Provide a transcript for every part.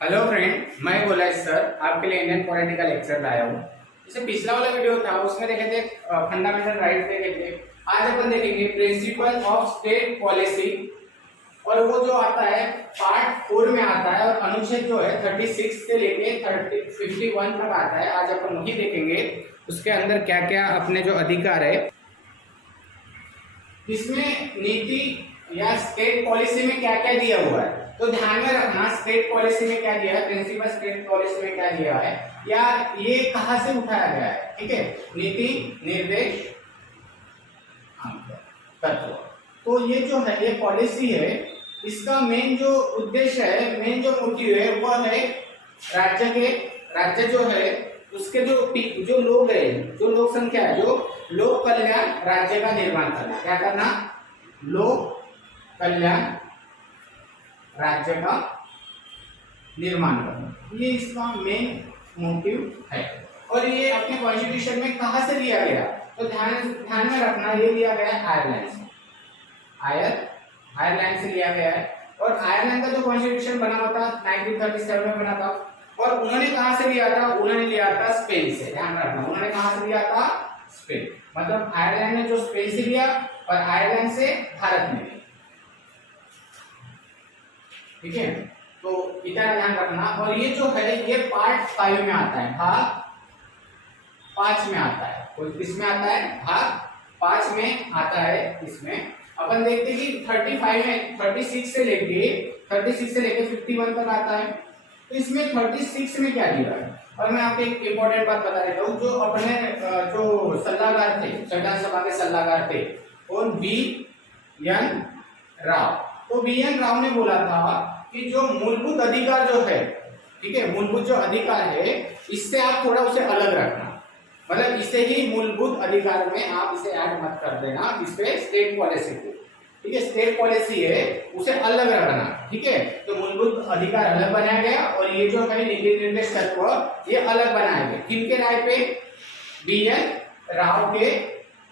Hello friend, मैं बोला sir आपके लिए इंडियन पॉलिटिकल लेक्चर लाया हूँ। जैसे पिछला वाला वीडियो था उसमें देखे थे फंडामेंटल राइट देखे थे। आज अपन देखेंगे प्रिंसिपल ऑफ स्टेट पॉलिसी और वो जो आता है पार्ट 4 में आता है और अनुच्छेद जो है 36 से लेके 51 तक आता है। आज अपन वही देखेंगे उसके अंदर क्या क्या अपने जो अधिकार है इसमें नीति या स्टेट पॉलिसी में क्या क्या दिया हुआ है। तो ध्यान में रखना स्टेट पॉलिसी में क्या दिया है, प्रिंसिपल स्टेट पॉलिसी में क्या दिया है या ये कहां से उठाया गया है। ठीक है, नीति निर्देश तत्व। तो ये जो है ये पॉलिसी है, इसका मेन जो उद्देश्य है, मेन जो मोटिव है वो है राज्य जो है उसके जो लोग है, जो लोक संख्या है, जो लोक कल्याण राज्य का निर्माण करना। क्या करना? लोक कल्याण राज्य का निर्माण करना, ये इसका मेन मोटिव है। और ये अपने कॉन्स्टिट्यूशन में कहां से लिया गया, तो ध्यान में रखना ये लिया गया आयरलैंड से। आयरलैंड से लिया गया है। और आयरलैंड का जो कॉन्स्टिट्यूशन बना हुआ था 1937 में बना था। और उन्होंने कहां से लिया था? उन्होंने लिया था स्पेन से। ध्यान रखना उन्होंने कहां से लिया था? स्पेन। मतलब आयरलैंड ने जो स्पेन से लिया और आयरलैंड से भारत में लिया। ठीक है, तो इतना ध्यान रखना। और ये जो है ये पार्ट 5 में आता है, भाग 5 में आता है। तो किसमें आता है? भाग 5 में आता है। इसमें अपन देखते हैं कि 35 में 36 से लेके 51 तक आता है। तो इसमें 36 में क्या दिया है? और मैं आपको एक इंपॉर्टेंट बात बता देता हूँ। जो अपने जो सलाहकार थे, संविधान सभा के सलाहकार थे, और BN राव। तो BN राव ने बोला था कि जो मूलभूत अधिकार जो है, ठीक है, मूलभूत जो अधिकार है इससे आप थोड़ा उसे अलग रखना। मतलब इसे ही मूलभूत अधिकार में आप इसे ऐड मत कर देना, इसपे स्टेट पॉलिसी को। ठीक है, स्टेट पॉलिसी है उसे अलग रखना। ठीक है, तो मूलभूत अधिकार अलग बनाया गया और ये जो है नीति निर्देश तत्व ये अलग बनाया गया। किनके राय पे? BN राव के।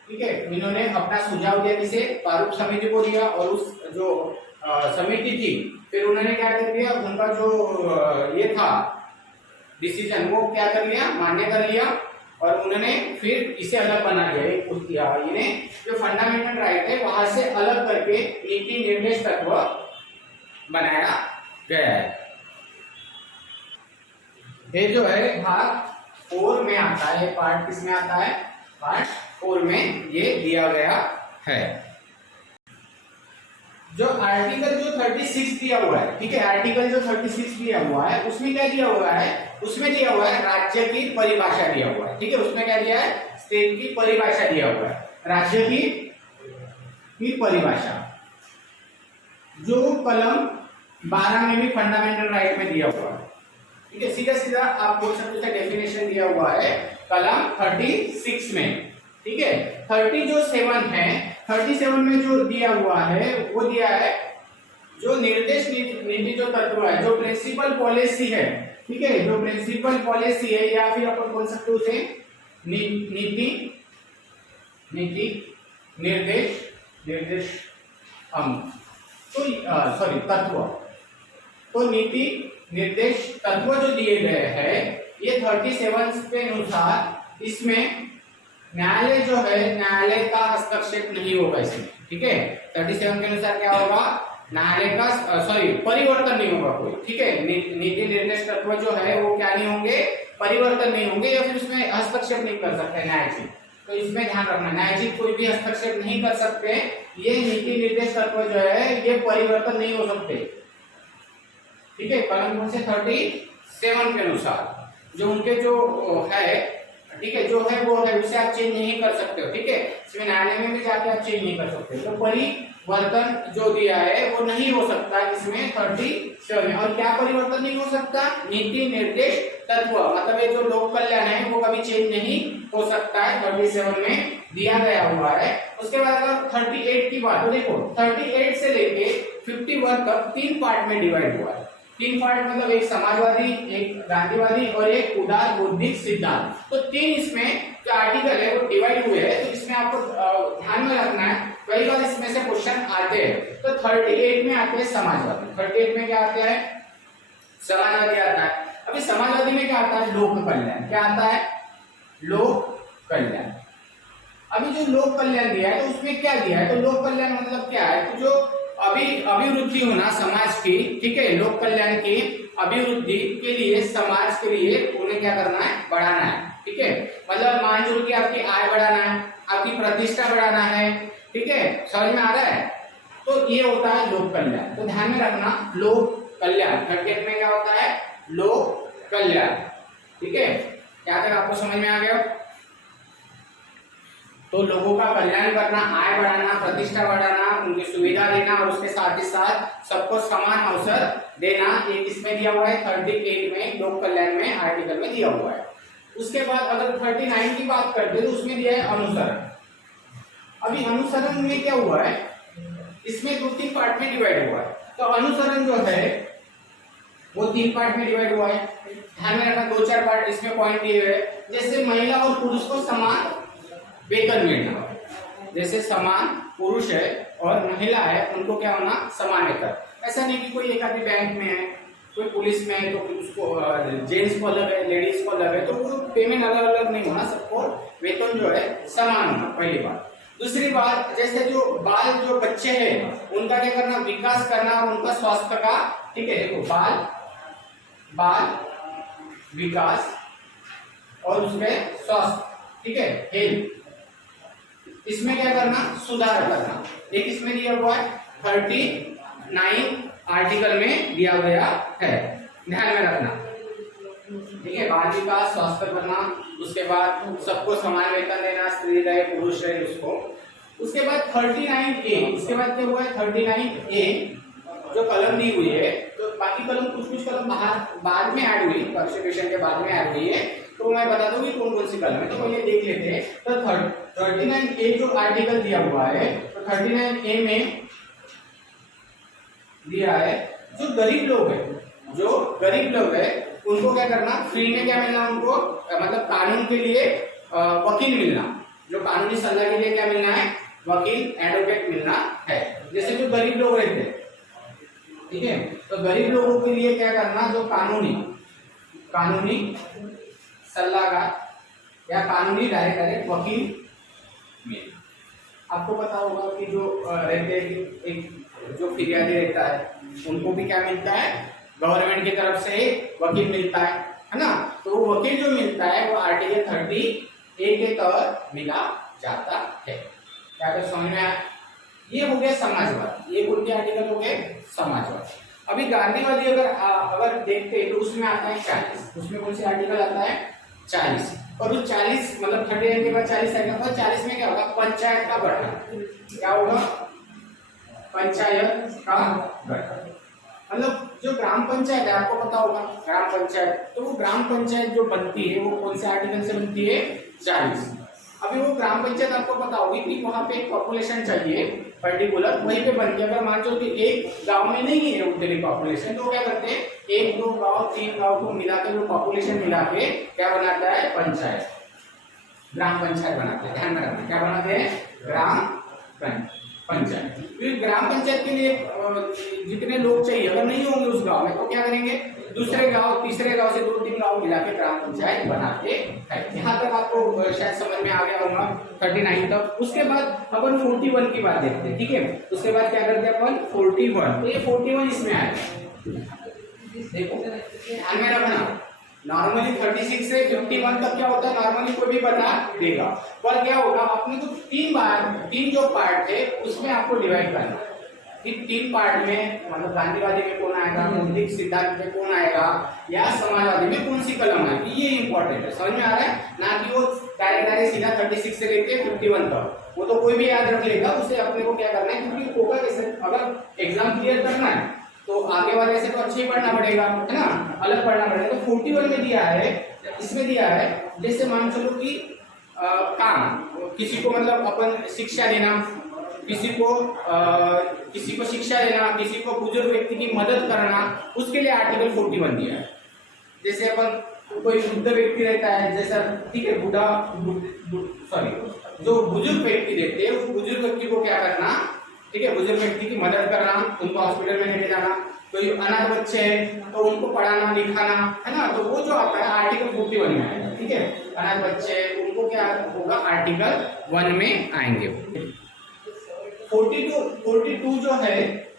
ठीक है, इन्होंने अपना सुझाव दिया, किसे? प्रारूप समिति को दिया। और उस जो समिति थी फिर उन्होंने क्या कर दिया, उनका जो ये था डिसीजन वो क्या कर लिया, मान्य कर लिया। और उन्होंने फिर इसे अलग बना दिया। इन्हें जो फंडामेंटल राइट है वहां से अलग करके नीति निर्देश तत्व बनाया गया है। ये जो है भाग 4 में आता है। पार्ट किस में आता है? पार्ट 4 में ये दिया गया है। जो आर्टिकल जो 36 दिया हुआ है, ठीक है, आर्टिकल जो 36 दिया हुआ है उसमें क्या दिया हुआ है? उसमें दिया हुआ है राज्य की परिभाषा दिया हुआ है। ठीक है, उसमें क्या दिया है? स्टेट की परिभाषा दिया हुआ है, राज्य की परिभाषा, जो कलम 12 में भी फंडामेंटल राइट में दिया हुआ है। ठीक है, सीधा सीधा आप बोल सकते हैं डेफिनेशन दिया हुआ है कलम 36 में। ठीक है, 37 है, 37 में जो दिया हुआ है वो दिया है जो निर्देश नीति जो तत्व है, जो प्रिंसिपल पॉलिसी है। ठीक है, जो प्रिंसिपल पॉलिसी है या फिर अपन बोल सकते उसे नीति निर्देश तो सॉरी तत्व। तो नीति निर्देश तत्व जो दिए गए हैं ये 37 के अनुसार इसमें न्यायालय जो है, न्यायालय का हस्तक्षेप नहीं होगा इसमें। ठीक है, 37 के अनुसार क्या होगा? न्यायालय का परिवर्तन नहीं होगा कोई। ठीक है, नीति निर्देश तत्व जो है वो क्या नहीं होंगे? परिवर्तन नहीं होंगे या फिर उसमें हस्तक्षेप नहीं कर सकते न्यायाधीश। तो इसमें ध्यान रखना न्यायाधीश कोई भी हस्तक्षेप नहीं कर सकते। ये नीति निर्देश तत्व जो है ये परिवर्तन नहीं हो सकते। ठीक है, कलम से 37 के अनुसार जो उनके जो है, ठीक है, जो है वो है उसे आप चेंज नहीं कर सकते हो। ठीक है, इसमें न्यायालय में भी जाके आप चेंज नहीं कर सकते। तो परिवर्तन जो दिया है वो नहीं हो सकता इसमें 37 में। और क्या परिवर्तन नहीं हो सकता? नीति निर्देश तत्व, मतलब ये जो लोक कल्याण है वो कभी चेंज नहीं हो सकता है, 37 में दिया गया हुआ है। उसके बाद अगर 38 की बात, तो देखो 38 से लेके 51 तक 3 पार्ट में डिवाइड हुआ है। 3 पार्ट मतलब एक समाजवादी, एक गांधीवादी और एक उदार बौद्धिक सिद्धांत। तो 3 इसमें जो आर्टिकल है वो डिवाइड हुए हैं। तो इसमें आपको ध्यान में रखना है, कई बार इसमें से क्वेश्चन आते हैं। तो 38 में आते हैं समाजवादी। 38 में क्या आते हैं? समाजवादी आता है। अभी समाजवादी में क्या आता है, लोक कल्याण। क्या आता है, लोक कल्याण। अभी जो लोक कल्याण दिया है तो उसमें क्या दिया है, तो लोक कल्याण मतलब क्या है, तो जो अभिवृद्धि होना समाज की, ठीक है, लोक कल्याण की अभिवृद्धि के लिए समाज के लिए उन्हें क्या करना है, बढ़ाना है, ठीक है। मतलब मान लो कि आपकी आय बढ़ाना है, आपकी प्रतिष्ठा बढ़ाना है, ठीक है, समझ में आ रहा है। तो ये होता है लोक कल्याण। तो ध्यान में रखना, लोक कल्याण 38 में क्या होता है, लोक कल्याण, ठीक है। क्या तक आपको समझ में आ गया। तो लोगों का कल्याण करना, आय बढ़ाना, प्रतिष्ठा बढ़ाना, उनकी सुविधा देना और उसके साथ ही साथ सबको समान अवसर देना, ये किसमें दिया हुआ है, 38 में लोक कल्याण में आर्टिकल में दिया हुआ है। उसके बाद अगर 39 की बात करते हैं तो उसमें दिया है अनुसरण। अभी अनुसरण में क्या हुआ है, इसमें 2-3 पार्ट में डिवाइड हुआ है। तो अनुसरण जो है वो 3 पार्ट में डिवाइड हुआ है। ध्यान में रखना, 2-4 पार्ट इसमें पॉइंट दिए हुए हैं। जैसे महिला और पुरुष को समान वेतन मिलना, जैसे समान पुरुष है और महिला है उनको क्या होना, समान वेतन। ऐसा नहीं कि कोई एक आदमी बैंक में है, कोई पुलिस में है तो उसको जेंट्स को अलग है, लेडीज को अलग है, तो वो पेमेंट अलग अलग नहीं होना, सबको वेतन जो है समान होना, पहली बात। दूसरी बात, जैसे जो बच्चे हैं उनका क्या करना, विकास करना और उनका स्वास्थ्य का, ठीक है, देखो बाल विकास और उसके स्वास्थ्य, ठीक है, हेल्थ, इसमें क्या करना, सुधार करना। एक इसमें दिया हुआ है 39 आर्टिकल में दिया गया है, ध्यान में रखना, ठीक है। बाल विकास, स्वास्थ्य करना, उसके बाद सबको समान वेतन देना, स्त्री रहे पुरुष रहे उसको। उसके बाद 39A, उसके बाद क्या हुआ है 39A जो कलम दी हुई है, तो बाकी कलम कुछ कलम बाद में ऐड हुई, कंस्टिट्यूशन के बाद में ऐड हुई है, तो मैं बता दूं कि कौन कौन सी कलम है, तो पहले देख लेते हैं। तो 39A जो आर्टिकल दिया हुआ है, तो 39A में दिया है जो गरीब लोग है उनको क्या करना, फ्री में क्या मिलना उनको, मतलब कानून के लिए वकील मिलना, जो कानूनी सलाह के लिए क्या मिलना है, वकील, एडवोकेट मिलना है। जैसे जो गरीब लोग रहते हैं, ठीक है, तो गरीब लोगों के लिए क्या करना, जो कानूनी सलाहकार या कानूनी डायरेक्ट वकील मिले। आपको पता होगा कि जो रहते हैं, एक जो फिरियादी रहता है उनको भी क्या मिलता है, गवर्नमेंट की तरफ से वकील मिलता है ना। तो वो वकील जो मिलता है वो आर्टिकल 30A के तहत मिला जाता है। क्या तो समझ में आया। ये हो गया समाजवाद, ये कौन के आर्टिकल हो गए, समाजवाद। अभी गांधीवादी अगर देखते हैं तो उसमें आता है 40, उसमें कौन सी आर्टिकल आता है 40, और वो 40 मतलब 38 के बाद 40 आएगा, तो 40 में क्या होगा, पंचायत का गठन। क्या होगा, पंचायत का गठन, मतलब जो ग्राम पंचायत है, आपको पता होगा ग्राम पंचायत, तो वो ग्राम पंचायत जो बनती है वो कौन से आर्टिकल से बनती है, 40। अभी वो ग्राम पंचायत आपको पता होगी कि वहां पे एक पॉपुलेशन चाहिए पर्टिकुलर, वहीं पे बनती है। अगर मान लो कि एक गांव में नहीं है उतनी पॉपुलेशन, तो क्या करते हैं, 1-2 गांव 3 गांव को मिला के, जो पॉपुलेशन मिला के क्या बनाता है, पंचायत, ग्राम पंचायत बनाते हैं। ध्यान में रखना, क्या बनाते हैं, ग्राम पंचायत। फिर ग्राम पंचायत के लिए जितने लोग चाहिए, अगर नहीं होंगे उस गांव में तो क्या करेंगे, दूसरे गांव, तीसरे गांव से 2-3 गांव मिला के ग्राम पंचायत बनाते हैं। यहाँ तक आपको शायद समझ में आ गया होगा 39 तक। उसके बाद अपन 41 की बात देखते हैं, ठीक है। उसके बाद क्या करते हैं अपन 41, ये 41 इसमें आएगा, देखो ध्यान में रखना। नॉर्मली 36 से 51 तक क्या होता है, नॉर्मली कोई भी बता देगा, पर क्या होगा, अपने को 3 जो पार्ट है उसमें आपको डिवाइड करना। 3 पार्ट में, मतलब गांधीवादी में कौन आएगा, मौलिक सिद्धांत में कौन आएगा, या समाजवादी में कौन सी कलम आएगी, ये इंपॉर्टेंट है, समझ में आ रहा है ना, कि वो डायरेक्ट सीधा 36 से लेके 51 तक, वो तो कोई भी याद रख लेगा, उसे अपने को क्या करना है, क्योंकि होगा कैसे, अगर एग्जाम क्लियर करना है तो आगे वाले से तो अच्छे ही पढ़ना पड़ेगा, है ना, अलग पढ़ना पड़ेगा। तो 41 में दिया है, इसमें दिया है, जैसे मान चलो कि काम, किसी को मतलब अपन शिक्षा देना, किसी को शिक्षा देना, किसी को बुजुर्ग व्यक्ति की मदद करना, उसके लिए आर्टिकल 41 दिया है। जैसे अपन कोई वृद्ध व्यक्ति रहता है, जैसा, ठीक है, जो बुजुर्ग व्यक्ति रहते हैं, उस बुजुर्ग व्यक्ति को क्या करना, ठीक है, बुजुर्ग व्यक्ति की मदद करना, उनको हॉस्पिटल में लेके जाना, कोई अनाथ बच्चे हैं तो उनको पढ़ाना लिखाना, है ना, तो वो जो आता है आर्टिकल 41 में आएगा। ठीक है, अनाथ बच्चे उनको क्या होगा, आर्टिकल 1 में आएंगे। 42 जो है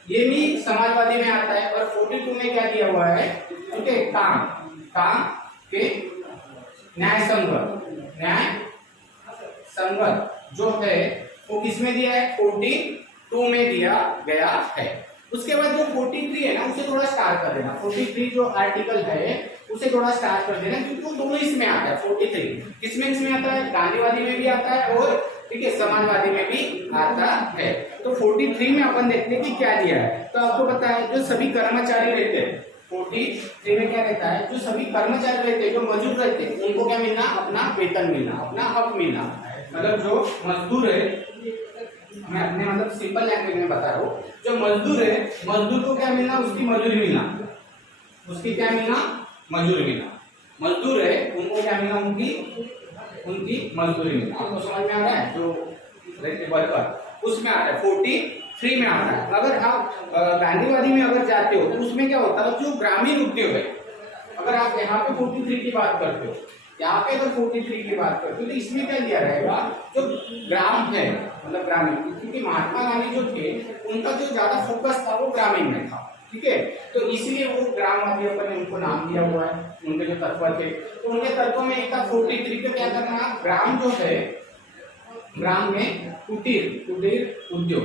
ये भी समाजवादी में आता है, और 42 में क्या दिया हुआ है, ठीक है, काम के न्याय संगत जो है वो किसमें दिया है, 42 में दिया गया है। उसके बाद जो 43 है ना उसे थोड़ा स्टार कर देना, 43 जो आर्टिकल है उसे थोड़ा स्टार कर देना, क्योंकि वो दोनों इसमें आता है। 43 किसमें आता है, गांधीवादी में भी आता है और ठीक है समाजवादी में भी आता है। तो 43 में अपन देखते हैं कि क्या दिया है। तो आपको पता है जो सभी कर्मचारी रहते हैं, 43 में क्या रहता है, जो सभी कर्मचारी रहते हैं, जो मजदूर रहते हैं, उनको क्या मिलना, अपना वेतन मिलना, अपना हक मिलना। मतलब जो मजदूर है, मैं अपने मतलब सिंपल लैंग्वेज में बता रहा हूँ, जो मजदूर है, मजदूर को क्या मिलना, उसकी मजदूरी मिलना, उसकी क्या मिलना, मजदूरी मिलना। मजदूर है उनको क्या मिलना, उनकी मजदूरी मिलना। आपको समझ में आ रहा है, जो वर्कर उसमें आता है, 43 में आता है। अगर आप गांधीवादी में अगर जाते हो तो उसमें क्या होता है, जो ग्रामीण उद्योग है, अगर आप यहाँ पे 43 की बात करते हो, यहाँ पे अगर 43 की बात करते हो तो इसमें क्या दिया रहेगा, जो ग्राम है मतलब ग्रामीण, क्योंकि महात्मा गांधी जो थे उनका जो ज्यादा फोकस था वो ग्रामीण में था। ठीक है, तो इसलिए वो ग्रामवादी अपन ने उनको नाम दिया हुआ है, उनके जो तत्व थे। तो उनके तत्व में एक था 43 पे क्या करना, ग्राम जो है, ग्राम में कुटीर उद्योग,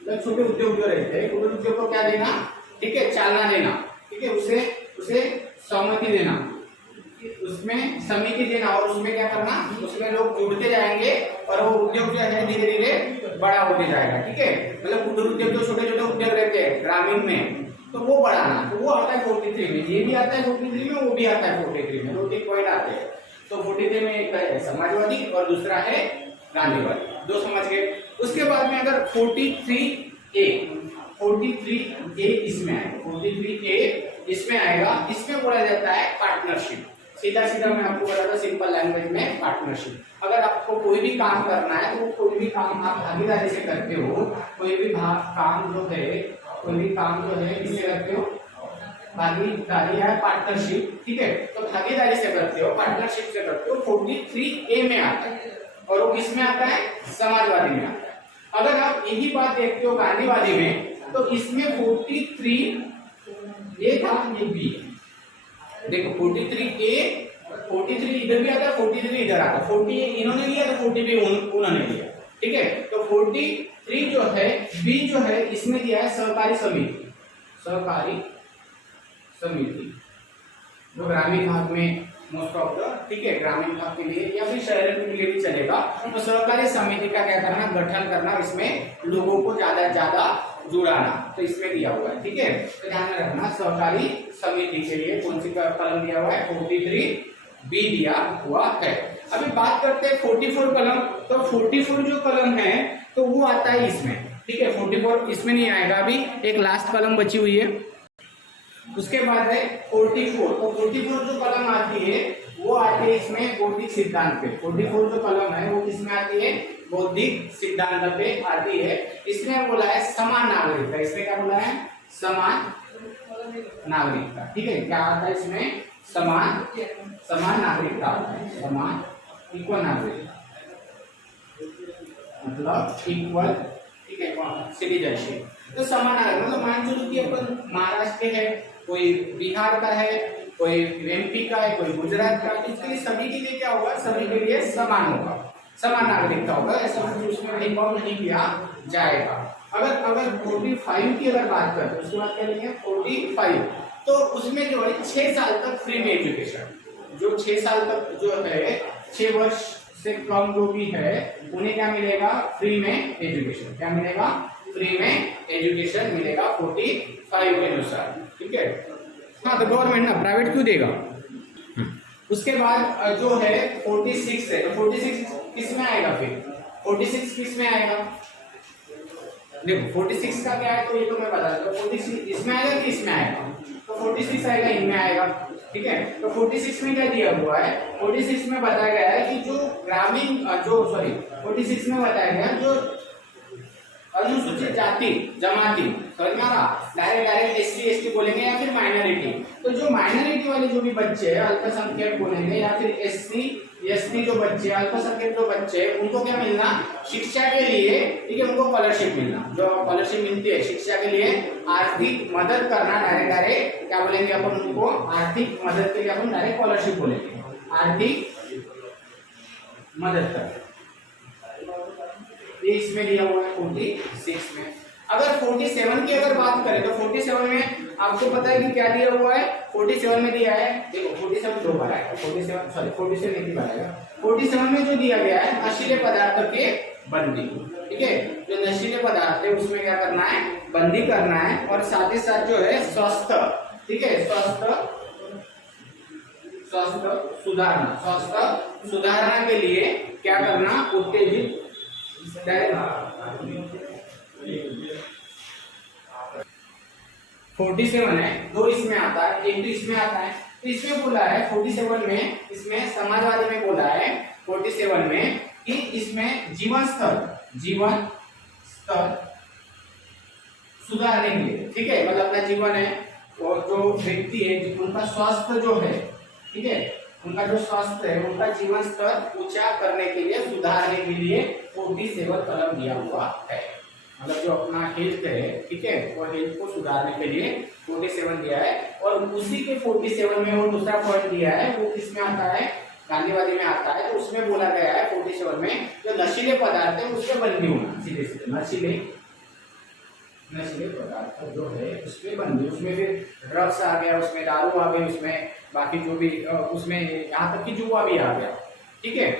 मतलब छोटे उद्योग जो रहते हैं, कुटीर उद्योग को क्या देना, ठीक है, चालना देना, ठीक है, उसे सहमति देना, उसमें समिति देना, और उसमें क्या करना, उसमें लोग जुड़ते जाएंगे और वो उद्योग जो है धीरे धीरे बड़ा होते जाएगा। ठीक है, मतलब कुटीर उद्योग जो छोटे छोटे उद्योग रहते हैं ग्रामीण में, तो वो बढ़ाना, तो वो आता है 43 में, ये भी आता है 43 में, वो भी आता है 43 में, दो तीन पॉइंट आते हैं। तो 43 में एक है समाजवादी और दूसरा है गांधीवादी, दो समझ गए। उसके बाद में अगर 43A इसमें आएगा, 43A इसमें आएगा, इसमें बोला जाता है पार्टनरशिप। सीधा मैं आपको बता था सिंपल लैंग्वेज में, पार्टनरशिप। अगर आपको कोई भी काम करना है तो कोई भी काम आप भागीदारी से करते हो, कोई भी काम जो है किससे करते हो, भागीदारी है पार्टनरशिप। ठीक है, तो भागीदारी से करते हो, पार्टनरशिप से करते हो, 43A में आता है, और वो किसमें आता है, समाजवादी में आता है। अगर आप यही बात देखते हो गांधीवादी में, तो इसमें 43A था, ये B। देखो 43 इधर भी आता है, 43 इधर आता है, 40 इन्होंने लिया तो 40 भी उन्होंने लिया। ठीक है, तो 43 जो है, बी जो है इसमें दिया है सहकारी समिति, जो ग्रामीण भाग में मोस्ट ऑफ द, ठीक है, ग्रामीण भाग के लिए या फिर शहर के लिए भी चलेगा। तो सहकारी समिति का क्या करना, गठन करना, इसमें लोगों को ज्यादा से ज्यादा जुड़ाना, तो इसमें दिया हुआ है। ठीक है, तो ध्यान में रखना, सहकारी समिति के लिए कौन सी कलम दिया हुआ है, 43B दिया हुआ है। अभी बात करते हैं 44 कलम। तो 44 जो कलम है तो वो आता है इसमें। ठीक है, 44 इसमें नहीं आएगा, अभी एक लास्ट कलम बची हुई है। उसके बाद है 44। तो 44 जो कलम आती है वो आती है इसमें बौद्धिक सिद्धांत पे। 44 जो कलम है वो किसमें आती है, बौद्धिक सिद्धांत पे आती है। इसमें बोला है समान नागरिकता, इसमें क्या बोला है, समान नागरिकता। ठीक है, क्या आता है इसमें, समान नागरिकता आता है, समान इक्वल नागरिकता, मतलब इक्वल, ठीक है, सिटीजनशिप। तो समान नागरिक मतलब मान चलो कि अपन महाराष्ट्र के है, कोई बिहार का है, कोई एमपी का है, कोई गुजरात का, तो इसके लिए सभी के लिए क्या होगा, सभी के लिए समान होगा, समान नागरिकता होगा। ऐसा मतलब उसमें भेदभाव नहीं किया जाएगा। अगर 45 की अगर बात करें, उसके बाद क्या लेंगे 45, तो उसमें जो है 6 साल तक फ्री में एजुकेशन, जो 6 साल तक जो है, 6 वर्ष से कम जो भी है उन्हें क्या मिलेगा, फ्री में एजुकेशन। क्या मिलेगा, फ्री में एजुकेशन मिलेगा 45 के अनुसार। ठीक है, हाँ, तो गवर्नमेंट ना, प्राइवेट क्यों देगा। उसके बाद जो है 46 है, तो 46 किस में आएगा, फिर 46 किस में आएगा, देखो 46 का क्या है, तो ये तो मैं बता दूं, 46 इसमें आएगा कि इसमें आएगा, तो 46 आएगा, इनमें आएगा। ठीक है, तो 46 में क्या दिया हुआ है, 46 में बताया गया है कि जो ग्रामीण 46 में बताया गया जो अनुसूचित जाति जमाती, समझ में आ रहा? डायरेक्ट SC ST बोलेंगे या फिर माइनॉरिटी। तो जो माइनॉरिटी वाले जो भी बच्चे हैं अल्पसंख्यक बोलेंगे, या फिर SC ST जो बच्चे अल्पसंख्यक जो बच्चे उनको क्या मिलना? शिक्षा के लिए, ठीक है, उनको स्कॉलरशिप मिलना। जो स्कॉलरशिप मिलती है शिक्षा के लिए आर्थिक मदद करना, डायरेक्ट क्या बोलेंगे अपन उनको? आर्थिक मदद के लिए अपन डायरेक्ट स्कॉलरशिप बोलेंगे, आर्थिक मदद करना। ये इसमें दिया हुआ है 46 में। अगर 47 की अगर बात करें तो 47 में आपको पता है कि क्या दिया हुआ है? 47 में दिया है, देखो 47 दो बार आएगा, 47 नहीं बार आएगा। 47 में जो दिया गया है नशीले पदार्थ के बंदी, ठीक है, जो नशीले पदार्थ है उसमें क्या करना है? बंदी करना है। और साथ ही साथ जो है स्वास्थ्य, ठीक है, स्वास्थ्य सुधारना के लिए क्या करना? उत्तेजित 47 है, दो इसमें आता है, एक तो इसमें आता है। तो इसमें बोला है 47 में, इसमें समाजवादी में बोला है 47 में कि इसमें जीवन स्तर सुधारने के लिए, ठीक है, मतलब अपना जीवन है और जो व्यक्ति है उनका स्वास्थ्य जो है, ठीक है, उनका जो स्वास्थ्य है, उनका जीवन स्तर ऊंचा करने के लिए, सुधारने के लिए 47 कलम दिया हुआ है। मतलब जो अपना हेल्थ है, ठीक है, वो हेल्थ को सुधारने के लिए 47 दिया है। और उसी के 47 में वो दूसरा पॉइंट दिया है, वो किसमें आता है? गांधीवादी में आता है। तो उसमें बोला गया है 47 में जो नशीले पदार्थ है उसके बंदी होना, सीधे सीधे नशीले पदार्थ जो है उसमें बंदी। उसमें फिर ड्रग्स आ गया, उसमें दारू आ गई, उसमें बाकी जो भी उसमें यहाँ तक कि जुआ भी आ गया, ठीक है।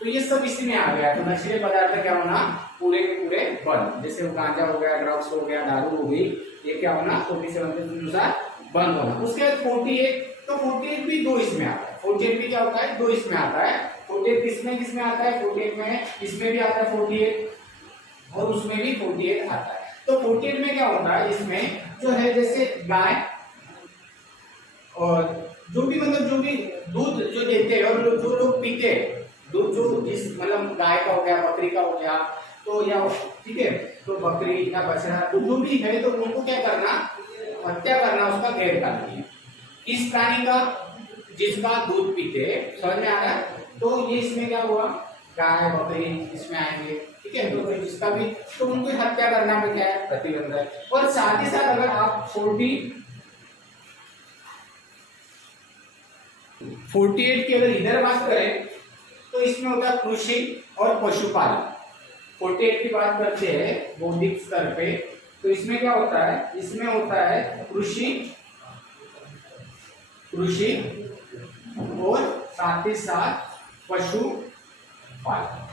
तो ये सब इसी में आ गया। तो नशीले पदार्थ क्या होना? पूरे के पूरे बंद। जैसे गांजा हो गया, ड्रग्स हो गया, दारू हो गई, ये क्या होना? 47 के अनुसार बंद होना। उसके बाद 48, तो 48 भी दो इसमें आता है। 48 भी क्या होता है? दो इसमें आता है। 48 किसमें आता है? 48 में इसमें भी आता है 48 और उसमें भी 48 आता है। तो 48 में क्या होता है? इसमें जो है जैसे गाय और जो भी मतलब जो भी दूध जो देते हैं और जो लोग पीते हैं दूध, जो जिस मतलब गाय का हो गया, बकरी का हो गया, तो या ठीक है, तो बकरी या बछड़ा तो जो भी है, तो उनको क्या करना? हत्या करना, उसका घेर काटनी है। किस प्राणी का? जिसका दूध पीते, समझ में आ रहा है? तो ये इसमें क्या हुआ? गाय बकरी इसमें आएंगे, ठीक है, तो जिसका भी, तो उनको हत्या करना में क्या है? प्रतिबंध है। और साथ ही साथ अगर आप 48 की अगर इधर बात करें तो इसमें होता है कृषि और पशुपालन। 48 की बात करते हैं बौद्धिक स्तर पे, तो इसमें क्या होता है? इसमें होता है कृषि और साथ ही साथ पशुपालन,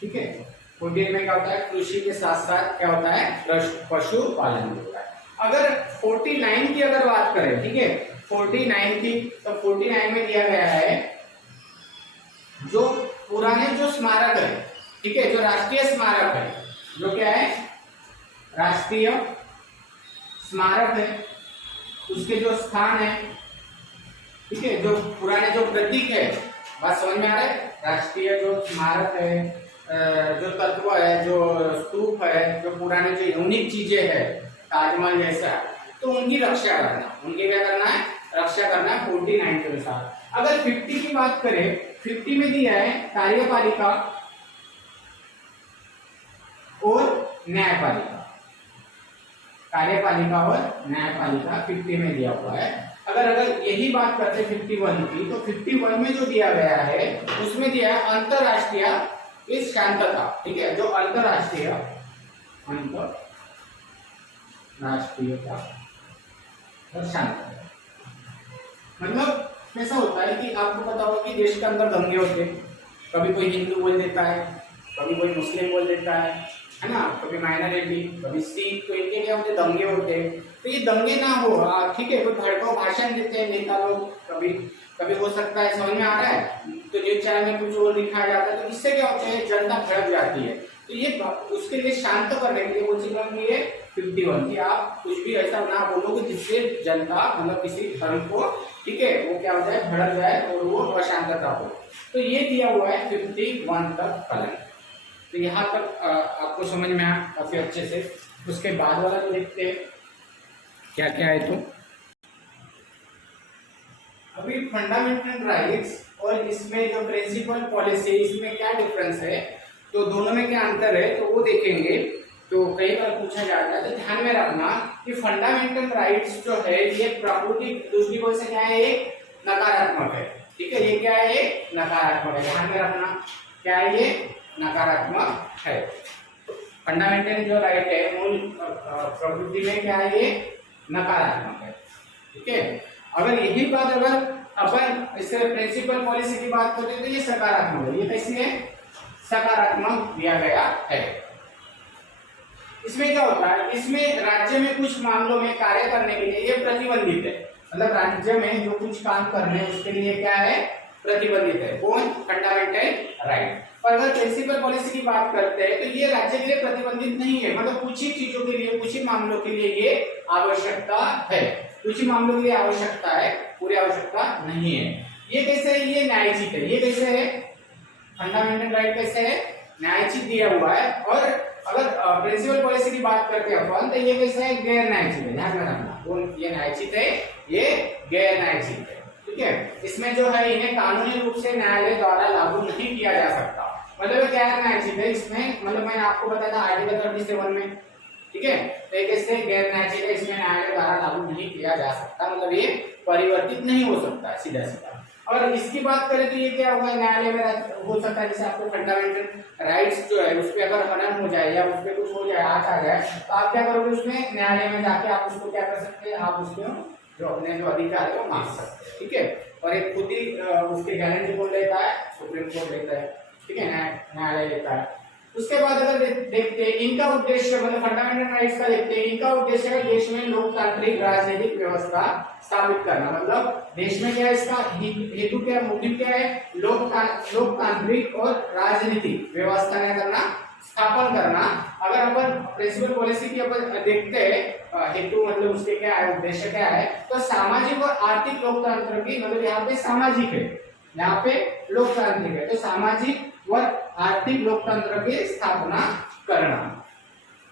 ठीक है। 48 में क्या होता है? कृषि के साथ साथ क्या होता है? पशुपालन होता है। अगर 49 की अगर बात करें, ठीक है, 49 की, तो 49 में दिया गया है जो पुराने जो स्मारक है, ठीक है, जो राष्ट्रीय स्मारक है, जो क्या है? राष्ट्रीय स्मारक है, उसके जो स्थान है, ठीक है, जो पुराने जो प्रतीक है, बात समझ में आ रहा है? राष्ट्रीय जो स्मारक है, जो तत्व है, जो स्तूप है, जो पुराने जो यूनिक चीजें है, ताजमहल जैसा, तो उनकी रक्षा करना, उनकी क्या करना है? रक्षा करना है 49 के अनुसार। अगर 50 की बात करें, 50 में दिया है कार्यपालिका और न्यायपालिका। कार्यपालिका और न्यायपालिका 50 में दिया हुआ है। अगर यही बात करते 51 की, तो 51 में जो दिया गया है उसमें दिया है अंतरराष्ट्रीय शांतता, ठीक है, जो अंतरराष्ट्रीयता और शांतता। मतलब ऐसा होता है कि आपको पता होगा कि देश के अंदर दंगे होते हैं, कभी कोई हिंदू बोल देता है, कभी कोई मुस्लिम बोल देता है ना, कभी माइनॉरिटी, कभी सिख, तो इनके क्या होते? दंगे होते हैं। तो ये दंगे ना हो, ठीक है, कोई भड़काऊ भाषण देते हैं नेता लोग, कभी हो सकता है, समझ में आ रहा है, तो न्यूज चैनल में कुछ और दिखाया जाता है, तो इससे क्या होता है? जनता भड़क जाती है। तो ये उसके लिए शांत करने के लिए वो चीज बन गई है 51 कि आप कुछ भी ऐसा ना बोलो कि जिससे जनता मतलब किसी धर्म को, ठीक है, वो क्या हो जाए? भड़क जाए और वो अशांतता हो। तो ये दिया हुआ है 51 तक कलम, तो यहाँ तक आपको समझ में आया काफी अच्छे से। उसके बाद वाला तो देखते हैं क्या क्या है। तो अभी फंडामेंटल राइट्स और इसमें जो प्रिंसिपल पॉलिसी इसमें क्या डिफरेंस है, तो दोनों में क्या अंतर है तो वो देखेंगे। तो कई बार पूछा जाता है, तो ध्यान में रखना कि फंडामेंटल राइट्स जो है ये प्राकृतिक दृष्टिकोण से क्या है, ये नकारात्मक है। ठीक है, ये क्या है, ये नकारात्मक है। ध्यान में रखना क्या है, ये नकारात्मक है। फंडामेंटल जो राइट है मूल प्रकृति में क्या है, ये नकारात्मक है। ठीक है, अगर यही बात अगर अपन इससे प्रिंसिपल पॉलिसी की बात करते हैं तो ये सकारात्मक है। ये कैसी है, सकारात्मक दिया गया है। इसमें क्या होता है, इसमें राज्य में कुछ मामलों में कार्य करने के लिए ये प्रतिबंधित है। मतलब राज्य में जो कुछ काम करने उसके लिए क्या है, प्रतिबंधित है। कौन, फंडामेंटल राइट। पर अगर प्रिंसिपल पॉलिसी की बात करते हैं तो ये राज्य के लिए प्रतिबंधित नहीं है। मतलब कुछ ही चीजों के लिए, कुछ ही मामलों के लिए ये आवश्यकता है, कुछ ही मामलों के लिए आवश्यकता है, पूरी आवश्यकता नहीं है। ये कैसे है, ये न्यायचित है। ये कैसे है, फंडामेंटल राइट कैसे है, न्यायचित दिया हुआ है। और अगर प्रिंसिपल पॉलिसी की बात करते हैं अपन तो ये कैसे है, गैर न्यायचित है। ध्यान में रखना, ये न्यायचित है, ये गैर न्यायचित है। ठीक है, इसमें जो है इन्हें कानूनी रूप से न्यायालय द्वारा लागू नहीं किया जा सकता। मतलब गैर न्यायचित है। इसमें मतलब मैंने आपको बताया था आर्टिकल 37 में। ठीक है, तो एक ऐसे गैर न्यायचित है, इसमें न्यायालय द्वारा लागू नहीं किया जा सकता। मतलब ये परिवर्तित नहीं हो सकता सीधा सीधा। और इसकी बात करें तो ये क्या होगा, न्यायालय में हो सकता है जैसे आपको फंडामेंटल राइट्स जो है उस पर अगर हनन हो जाए या उस पर कुछ हो जाए, आंच आ जाए, तो आप क्या करोगे, उसमें न्यायालय में जाके आप उसको क्या कर सकते हैं, आप उसको जो अपने जो अधिकार है वो मांग सकते हैं। ठीक है, और एक खुद ही उसकी गारंटी कौन लेता है, सुप्रीम कोर्ट लेता है। ठीक है, न्यायालय लेता है। उसके बाद अगर देखते हैं इनका उद्देश्य, मतलब फंडामेंटल राइट्स का देखते हैं, इनका उद्देश्य है देश में लोकतांत्रिक राजनीतिक व्यवस्था स्थापित करना। मतलब देश में क्या है, इसका हेतु क्या, मोटिव क्या है, लोकतांत्रिक और राजनीतिक व्यवस्था क्या करना, स्थापन करना। अगर अपन प्रिंसिपल पॉलिसी की अपन देखते हैं हेतु, मतलब उसके क्या है, उद्देश्य क्या है, तो सामाजिक और आर्थिक लोकतंत्र की, मतलब यहाँ पे सामाजिक है, यहाँ पे लोकतांत्रिक है, तो सामाजिक व आर्थिक लोकतंत्र की स्थापना करना।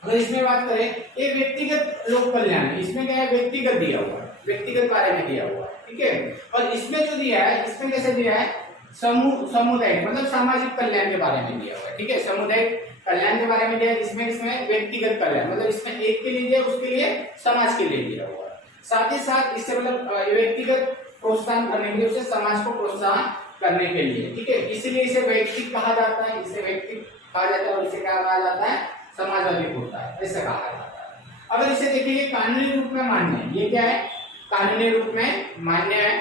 अगर इसमें बात करें, ये व्यक्तिगत लोक कल्याण है। इसमें क्या है, व्यक्तिगत दिया हुआ है, व्यक्तिगत बारे में दिया हुआ है। ठीक है, और इसमें जो दिया है, इसमें कैसे दिया है, सामुदायिक, मतलब सामाजिक कल्याण के बारे में दिया हुआ है। ठीक है, सामुदायिक कल्याण के बारे में दिया है। इसमें व्यक्तिगत कल्याण, मतलब इसमें एक के लिए दिया, उसके लिए समाज के लिए दिया हुआ है। साथ ही साथ इससे मतलब व्यक्तिगत प्रोत्साहन करने के लिए, उसे समाज को प्रोत्साहन करने के लिए। ठीक है, इसलिए इसे व्यक्ति कहा जाता है, इसे व्यक्ति कहा जाता है, और इसे क्या कहा जाता है, समाजवादी होता है, ऐसा कहा जाता है। अगर इसे देखिए कानूनी रूप में मान्य है, ये क्या है, कानूनी रूप में मान्य है।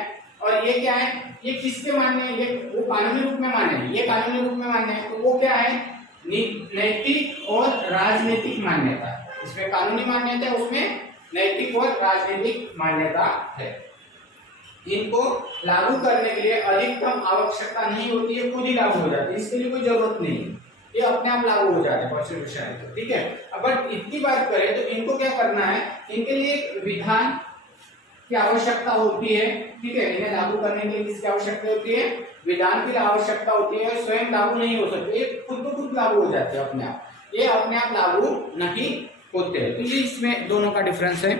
और ये क्या है, ये किसके मान्य है, ये वो कानूनी रूप में मान्य है, ये कानूनी रूप में मान्य है। तो वो क्या है, नैतिक और राजनीतिक मान्यता। इसमें कानूनी मान्यता है, उसमें नैतिक और राजनीतिक मान्यता है। इनको लागू करने के लिए अधिकतम आवश्यकता नहीं होती है, खुद ही लागू हो जाती है, इसके लिए कोई जरूरत नहीं है, ये अपने आप लागू हो जाते हैं कॉन्स्टिट्यूशन में। ठीक है, अगर इतनी बात करें तो इनको क्या करना है, इनके लिए विधान की आवश्यकता होती है। ठीक है, इन्हें लागू करने के लिए किसकी आवश्यकता होती है, विधान की आवश्यकता होती है। स्वयं लागू नहीं हो सकते, ये खुद ब खुद लागू हो जाते हैं अपने आप, ये अपने आप लागू नहीं होते। तो ये इसमें दोनों का डिफरेंस है।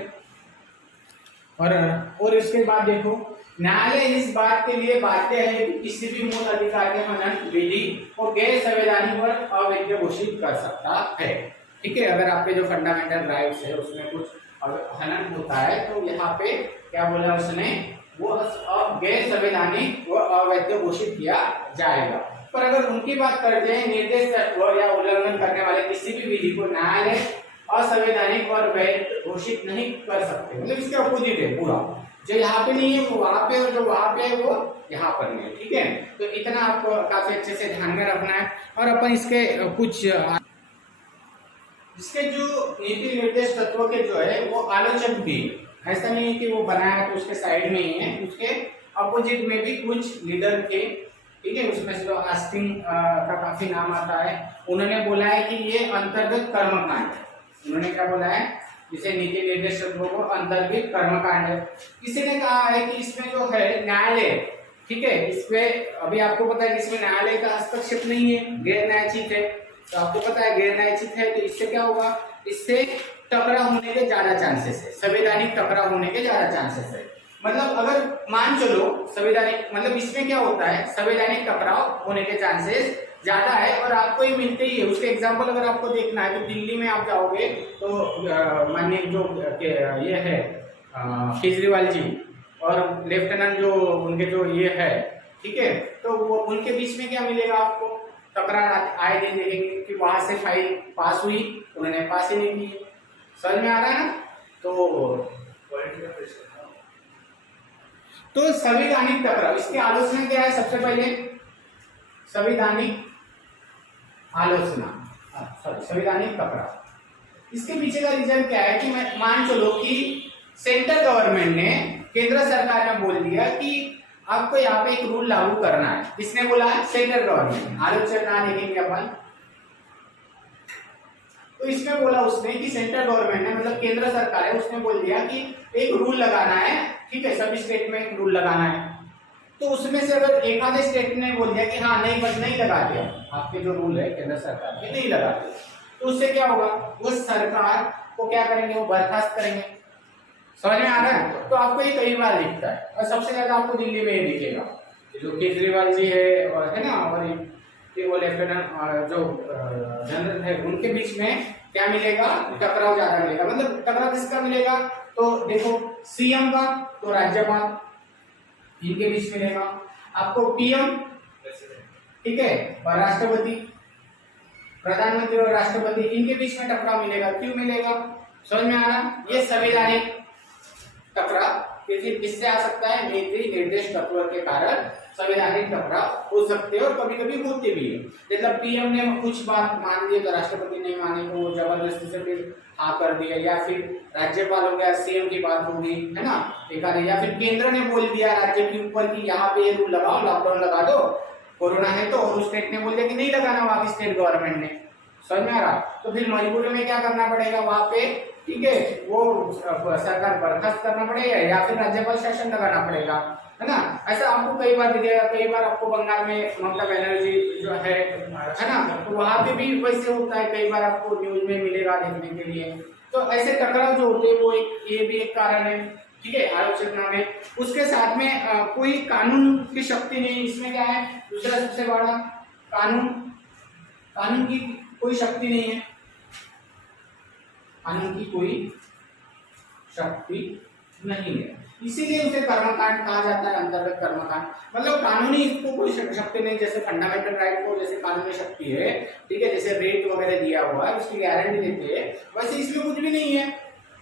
और इसके बाद देखो, न्यायालय इस बात के लिए बाध्य है कि किसी भी मूल अधिकार के हनन विधि को गैर संवैधानिक और अवैध घोषित कर सकता है। ठीक है, अगर आपके जो फंडामेंटल राइट्स है उसमें कुछ हनन होता है तो यहाँ पे क्या बोला उसने, वो गैर संवैधानिक व अवैध घोषित किया जाएगा। पर अगर उनकी बात करते हैं, निर्देश या उल्लंघन करने वाले किसी भी विधि को न्यायालय असंवैधानिक और वैध घोषित नहीं कर सकते। मतलब इसके अपोजिट है पूरा, जो यहाँ पे नहीं है वो वहां पे, और जो वहां पे है वो यहाँ पर नहीं है। ठीक है, तो इतना आपको काफी अच्छे से ध्यान में रखना है। और अपन इसके कुछ इसके जो नीति निर्देश तत्व के जो है वो आलोचक भी, ऐसा नहीं है कि वो बनाया तो उसके साइड में ही है, उसके अपोजिट में भी कुछ लीडर थे। ठीक है, उसमें से जो आस्टिन का काफी नाम आता है, उन्होंने बोला है कि ये अंतर्गत कर्मकांड है। उन्होंने क्या बोला है, इसे नीति निर्देश तत्वों को अंतर्गत कर्मकांड है। किसी ने कहा है कि इसमें जो है न्यायालय, ठीक है, इसमें अभी आपको पता है कि इसमें न्यायालय का हस्तक्षेप नहीं है, गैर न्यायचित है। तो आपको पता है गैर न्यायचित है, तो इससे क्या होगा, इससे टकराव होने के ज्यादा चांसेस है, संवैधानिक टकराव होने के ज्यादा चांसेस है। मतलब अगर मान चलो संवैधानिक, मतलब इसमें क्या होता है, संवैधानिक टकराव होने के चांसेस ज्यादा है और आपको ये मिलते ही है। उसके एग्जांपल अगर आपको देखना है तो दिल्ली में आप जाओगे तो माननीय जो ये है केजरीवाल जी और लेफ्टिनेंट जो उनके जो ये है, ठीक है, तो वो उनके बीच में क्या मिलेगा आपको, तकरार आए दिन देखेंगे कि वहां से फाइल पास हुई, उन्होंने पास ही नहीं की। समझ में आ रहा है ना? तो संवैधानिक टकराव, इसकी आलोचना क्या है, सबसे पहले संवैधानिक आलोचना, सॉरी संवैधानिक टकराव। इसके पीछे का रीजन क्या है कि मैं मान चलो कि सेंट्रल गवर्नमेंट ने केंद्र सरकार ने बोल दिया कि आपको यहाँ पे एक रूल लागू करना है। किसने बोला है? Central government. आलोचना देखेंगे अपन, तो इसमें बोला उसने कि सेंट्रल गवर्नमेंट ने, मतलब केंद्र सरकार है, उसने बोल दिया कि एक रूल लगाना है, ठीक है, सभी स्टेट में एक रूल लगाना है। तो उसमें से अगर एक आधे स्टेट ने बोल दिया कि हाँ नहीं, बस नहीं लगाते, आपके जो रूल है केंद्र सरकार के नहीं लगाते, तो उससे क्या होगा, वो सरकार को क्या करेंगे, वो बर्खास्त करेंगे। समझ में आ रहा है? तो आपको ये कई बार दिखता है और सबसे ज्यादा आपको दिल्ली में ये दिखेगा, जो केजरीवाल जी है ना, और वो लेफ्टिनेंट जो जनरल है, उनके बीच में क्या मिलेगा, टकराव ज्यादा मिलेगा। मतलब टकराव किसका मिलेगा, तो देखो सीएम का तो राज्यपाल, इनके बीच मिलेगा। आपको पीएम, ठीक है, और राष्ट्रपति, प्रधानमंत्री और राष्ट्रपति, इनके बीच में टकराव मिलेगा। क्यों मिलेगा? समझ में आ रहा? ये संवैधानिक टकराव किससे आ सकता है, नीति निर्देश तत्व के कारण संवैधानिक टकराव हो सकते हैं और कभी कभी होते भी है। मतलब पीएम ने कुछ बात मान ली तो राष्ट्रपति नहीं माने, को जबरदस्ती से फिर हाँ कर दिया, या फिर राज्यपाल हो गया, सीएम की बात होगी, है ना, एक आधे, या फिर केंद्र ने बोल दिया राज्य के ऊपर कि यहाँ पे ये रूल लगाओ, लॉकडाउन लगा दो, कोरोना है तो, और उस स्टेट ने बोल दिया कि नहीं लगाना, वहां की स्टेट गवर्नमेंट ने। समझ में आ रहा? तो फिर मजबूरी में क्या करना पड़ेगा वहां पे, ठीक है, वो सरकार बर्खास्त करना पड़ेगा या फिर राज्यपाल शासन लगाना पड़ेगा, है ना। ऐसा आपको कई बार दिखेगा, कई बार आपको बंगाल में ममता बनर्जी जो है ना, तो वहां पे भी वैसे होता है, कई बार आपको न्यूज में मिलेगा देखने के लिए। तो ऐसे टकराव जो होते हैं वो ये भी एक कारण है, ठीक है, आलोचना में। उसके साथ में कोई कानून की शक्ति नहीं, इसमें क्या है, दूसरा सबसे बड़ा कानून की कोई शक्ति नहीं है, कानून की कोई शक्ति नहीं है, इसीलिए उसे कर्मकांड कहा जाता है, अंतर्गत कर्मकांड। मतलब कानूनी इसको कोई शक्ति नहीं, जैसे फंडामेंटल राइट को जैसे कानूनी शक्ति है, ठीक है, जैसे रेट वगैरह दिया हुआ है उसकी गारंटी देते हैं, वैसे इसमें कुछ भी नहीं है,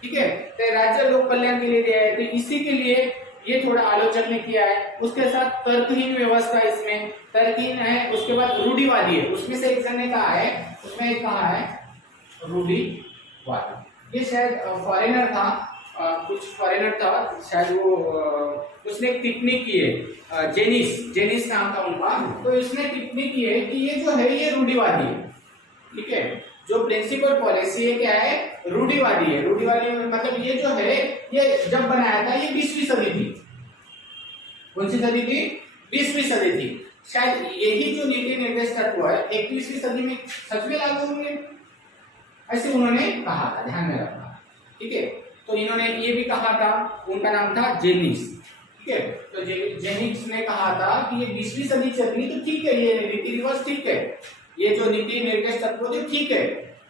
ठीक है, तो राज्य लोक कल्याण के लिए दिया है, तो इसी के लिए ये थोड़ा आलोचक ने किया है। उसके साथ तर्कहीन व्यवस्था, इसमें तर्कहीन है। उसके बाद रूढ़िवादी है, उसमें से एक जन ने कहा है, उसमें एक कहा है रूढ़िवादी। ये शायद फॉरेनर था, कुछ फॉरेनर था शायद, वो उसने एक टिप्पणी की है, जेनिस नाम था उनका, तो इसने टिप्पणी की है कि ये जो है ये रूढ़िवादी है, ठीक है, जो प्रिंसिपल पॉलिसी है क्या है, रूढ़िवादी है। रूढ़िवादी मतलब ये जो है, ये जब बनाया था ये 20वीं सदी थी। कौन सी सदी थी? 20वीं सदी थी। शायद यही जो नीति निर्देश तत्व है 21वीं सदी में सच में लागू होंगे, ऐसे उन्होंने कहा था, ध्यान में रखना, ठीक है। तो इन्होंने ये भी कहा था, उनका नाम था जेनिस, ठीक है, तो जेनिस ने कहा था कि ये 20वीं सदी चल रही तो ठीक है, ये रीति रिवाज ठीक है, ये जो नीति निर्देश तत्व थे ठीक है,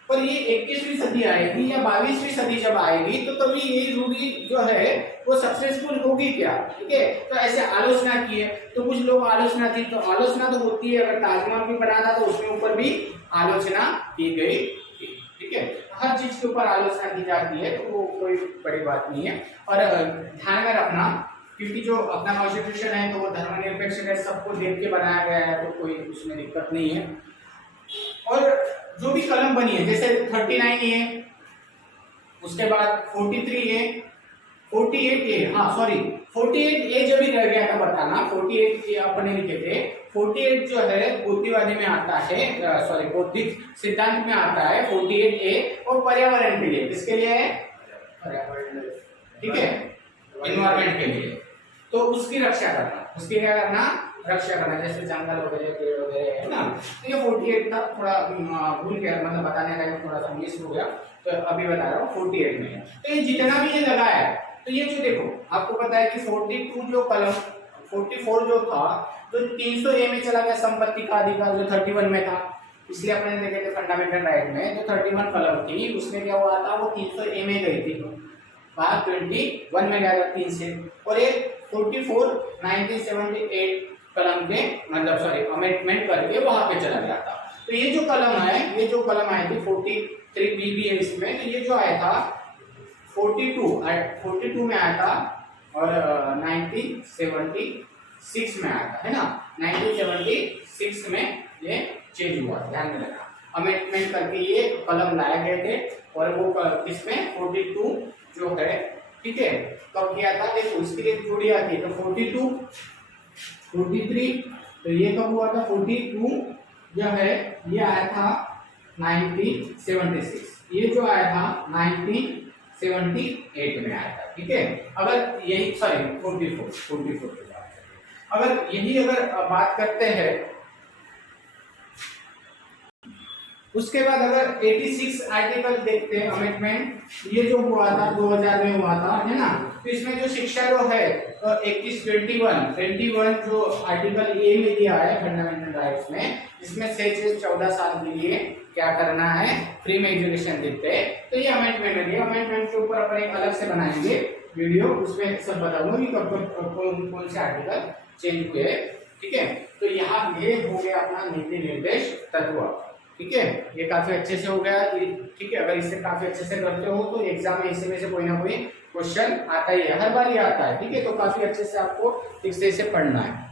पर ये 21वीं सदी आएगी या 22वीं सदी जब आएगी तो तभी ये रूढ़ी जो है वो सक्सेसफुल होगी क्या, ठीक है। तो ऐसे आलोचना की है, तो कुछ लोग आलोचना थी, तो आलोचना तो होती है, अगर ताजमहल भी बना था तो उसके ऊपर भी आलोचना की गई, ठीक है, हर चीज के ऊपर आलोचना की जाती है, तो वो कोई बड़ी बात नहीं है। और ध्यान में रखना, क्योंकि जो अपना कॉन्स्टिट्यूशन है तो वो धर्मनिरपेक्ष है, सबको देख के बनाया गया है, तो कोई उसमें दिक्कत नहीं है। और जो भी कलम बनी है, जैसे 39 है, उसके बाद 43 है, 48 ए, हाँ सॉरी 48 ए जो भी रह गया था बताना, 48 ए अपने लिखे थे, 48 जो है बुद्धिवादी में आता है, सॉरी बौद्धिक सिद्धांत में आता है 48 ए, और पर्यावरण के लिए, किसके लिए है, ठीक है, इन्वायरमेंट के लिए, तो उसकी रक्षा करना, उसकी क्या करना, रक्षा करना, जैसे जंगल वगैरह पेड़ वगैरह है ना, तो ये 48 था। थोड़ा भूल गया, मतलब बताने का थोड़ा सा मिस हो गया, तो अभी बता रहा हूँ 48 में। तो ये जितना भी ये लगा है, तो ये जो देखो आपको पता है कि 42 जो कलम 44 जो था, जो 300 ए में चला गया संपत्ति का अधिकार, जो 31 में था, इसलिए अपने देखे थे फंडामेंटल राइट में जो 31 कलम थी उसमें क्या हुआ था, वो 300 ए में गई थी, बात 21 में गया था 3 से, और ये 44 1978 कलम के मतलब सॉरी अमेंडमेंट करके वहां पे चला गया था। तो ये जो कलम है, ये जो कलम आई थी 43 बी भी है इसमें, तो ये जो आया था 42 में आया था और 1976 में आया था, है ना। 1976 में ये चेंज हुआ, ध्यान में रखना, अमेंडमेंट करके ये कलम लाए गए थे। और वो किसमें 42 जो है, ठीक है, कब किया था देखो, इसके लिए जोड़ी आती है, तो 42 43, तो ये कब हुआ था 42 जो है ये आया था 1976, ये जो आया था 1978 में आया था, ठीक है। अगर यही सॉरी 44 अगर यही अगर बात करते हैं, उसके बाद अगर 86 आर्टिकल देखते हैं अमेंडमेंट, ये जो हुआ था 2000 में हुआ था, है ना। तो इसमें जो शिक्षा जो है 21 जो आर्टिकल ए में दिया है फंडामेंटल राइट्स में, इसमें 6 से 14 साल के लिए क्या करना है, फ्री में एजुकेशन देते हैं। तो ये अमेंडमेंट है, अमेंडमेंट के ऊपर अपन एक अलग से बनाएंगे वीडियो, उसमें सब बताऊंगा कि कब कौन से आर्टिकल चेंज हुए, ठीक है। तो यहाँ ये हो गया अपना नीति निर्देश तत्व, ठीक है। ये काफी अच्छे से हो गया, ठीक है। अगर इसे काफी अच्छे से करते हो तो एग्जाम में इसमें से कोई ना कोई क्वेश्चन आता ही है, हर बार ही आता है, ठीक है। तो काफी अच्छे से आपको ठीक से इसे पढ़ना है।